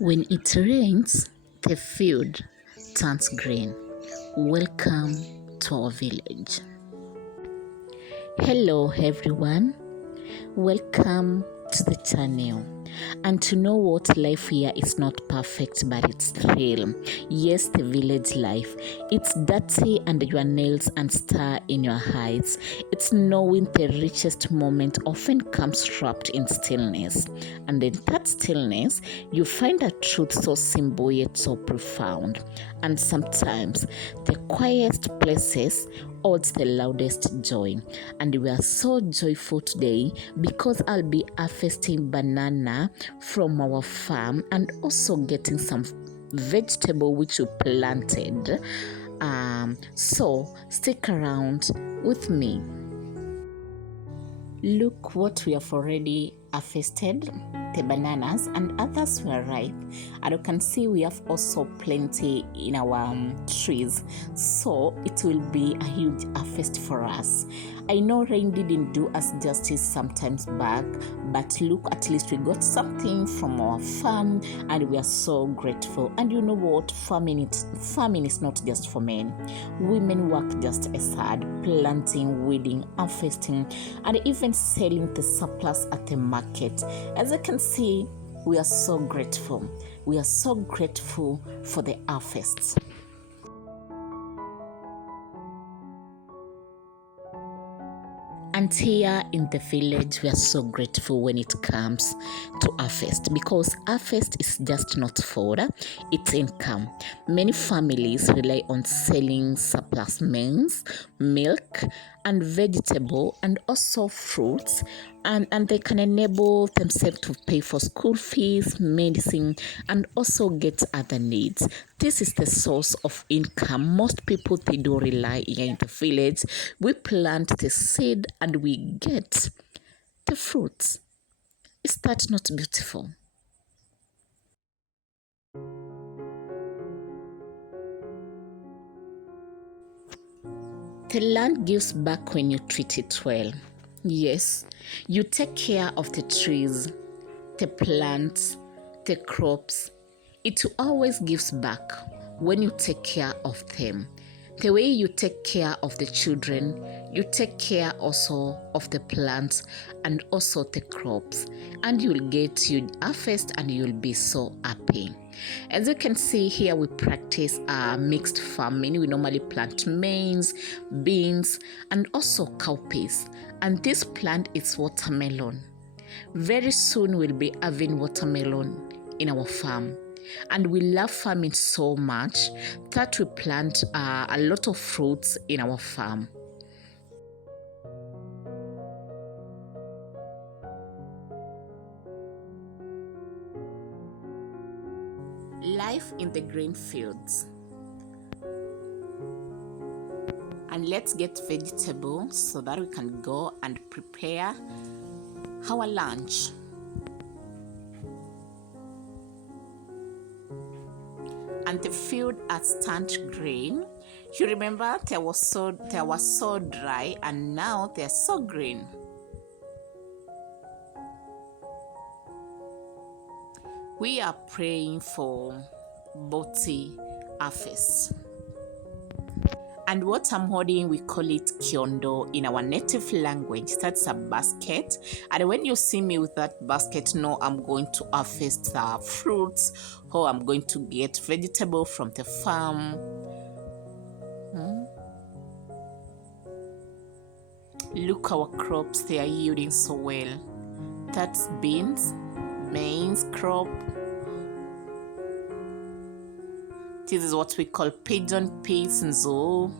When it rains, the field turns green. Welcome to our village. Hello, everyone. Welcome to the channel. And to know what life here is not perfect, but it's real. Yes, the village life. It's dirty under your nails and star in your eyes. It's knowing the richest moment often comes wrapped in stillness. And in that stillness, you find a truth so simple yet so profound. And sometimes the quietest places holds the loudest joy. And we are so joyful today because I'll be harvesting banana from our farm and also getting some vegetable which we planted. So stick around with me. Look what we have already harvested, the bananas, and others were ripe. And you can see we have also plenty in our trees, so it will be a huge harvest for us. I know rain didn't do us justice sometimes back, but look, at least we got something from our farm and we are so grateful. And you know what, farming is not just for men. Women work just as hard, planting, weeding, harvesting, and even selling the surplus at the market. As you can see, we are so grateful. We are so grateful for the harvests. And here in the village, we are so grateful when it comes to harvest, because harvest is just not fodder, it's income. Many families rely on selling surplus maize, milk, and vegetable, and also fruits, and they can enable themselves to pay for school fees, medicine, and also get other needs. This is the source of income. Most people, they do rely here in the village. We plant the seed and we get the fruits. Is that not beautiful? The land gives back when you treat it well. Yes, you take care of the trees, the plants, the crops. It always gives back when you take care of them. The way you take care of the children, you take care also of the plants and also the crops, and you'll get your harvest and you'll be so happy. As you can see here, we practice mixed farming. We normally plant maize, beans, and also cowpeas. And this plant is watermelon. Very soon we'll be having watermelon in our farm. And we love farming so much that we plant a lot of fruits in our farm. Life in the green fields. And let's get vegetables so that we can go and prepare our lunch. And the field has turned green. You remember they were so dry, and now they're so green. We are praying for Boti harvest. And what I'm holding, we call it kiondo in our native language. That's a basket. And when you see me with that basket, know I'm going to harvest fruits, or I'm going to get vegetable from the farm. Look, our crops, they are yielding so well. That's beans, maize crop. This is what we call pigeon peas and zoo.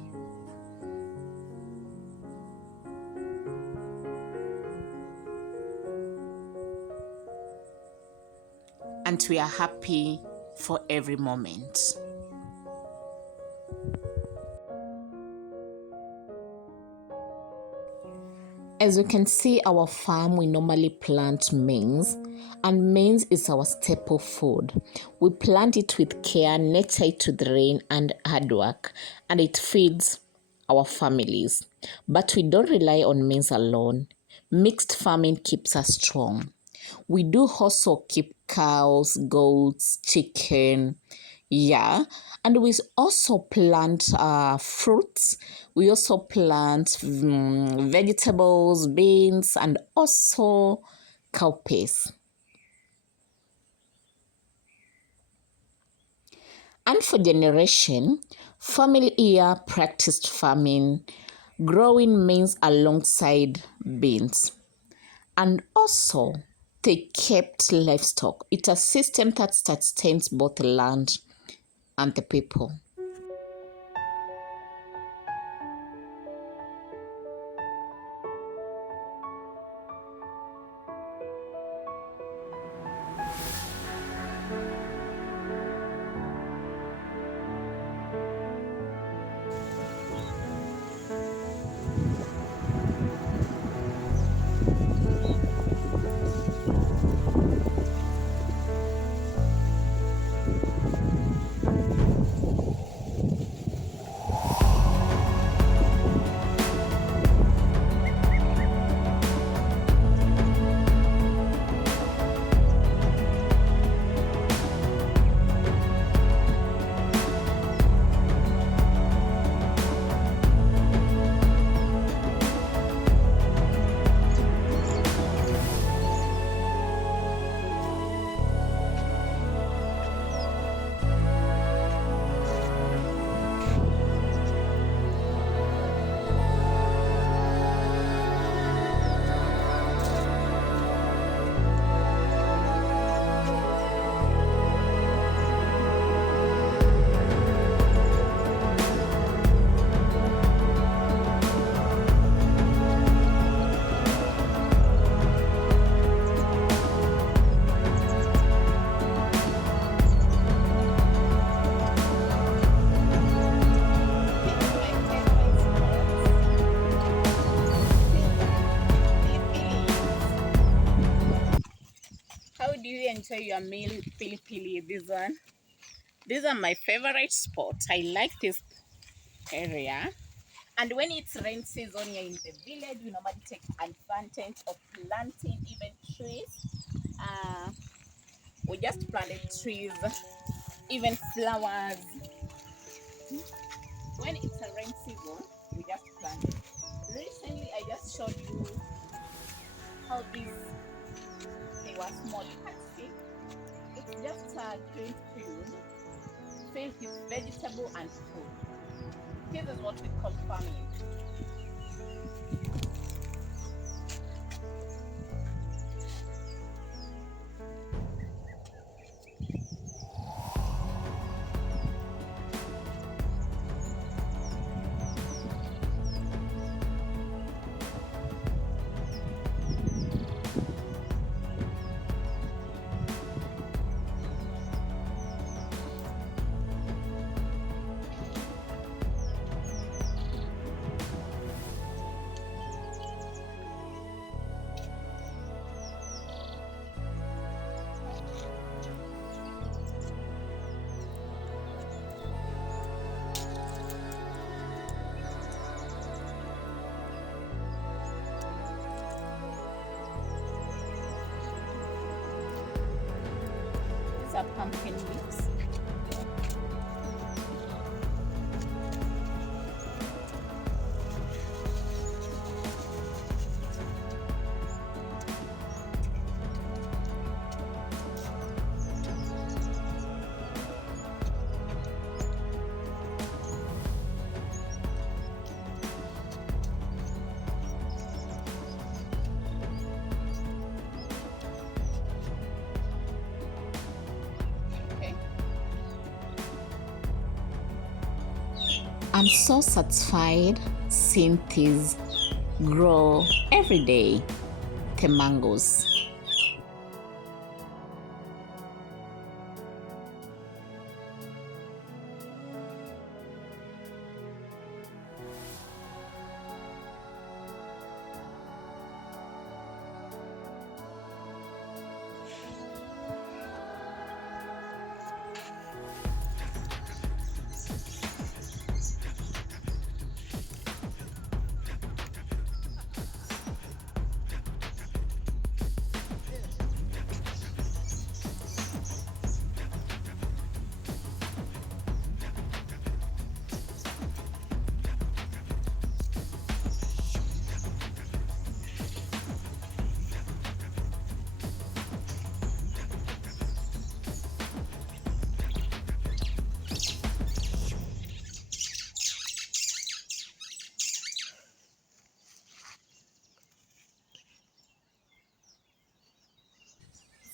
And we are happy for every moment. As you can see, our farm, we normally plant maize, and maize is our staple food. We plant it with care, nature it with rain and hard work, and it feeds our families. But we don't rely on maize alone. Mixed farming keeps us strong. We do also keep cows, goats, chicken. Yeah, and we also plant fruits. We also plant vegetables, beans, and also cowpeas. And for generation, family here practiced farming, growing maize alongside beans. And also, they kept livestock. It's a system that sustains both the land and the people. How do you enjoy your meal, pili pili? This one. These are my favorite spots. I like this area. And when it's rain season here in the village, we normally take advantage of planting even trees. Uh, we just planted trees, even flowers. When it's a rain season, we just plant it. Recently, I just showed you how they were small. You can see it's just a green field filled with vegetable and food. This is what we call farming. These are pumpkin leaves. I'm so satisfied seeing these grow every day, the mangoes.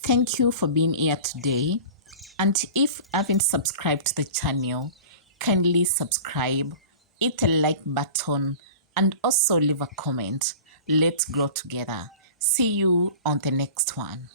Thank you for being here today. And if you haven't subscribed to the channel, kindly subscribe, hit the like button, and also leave a comment. Let's grow together. See you on the next one.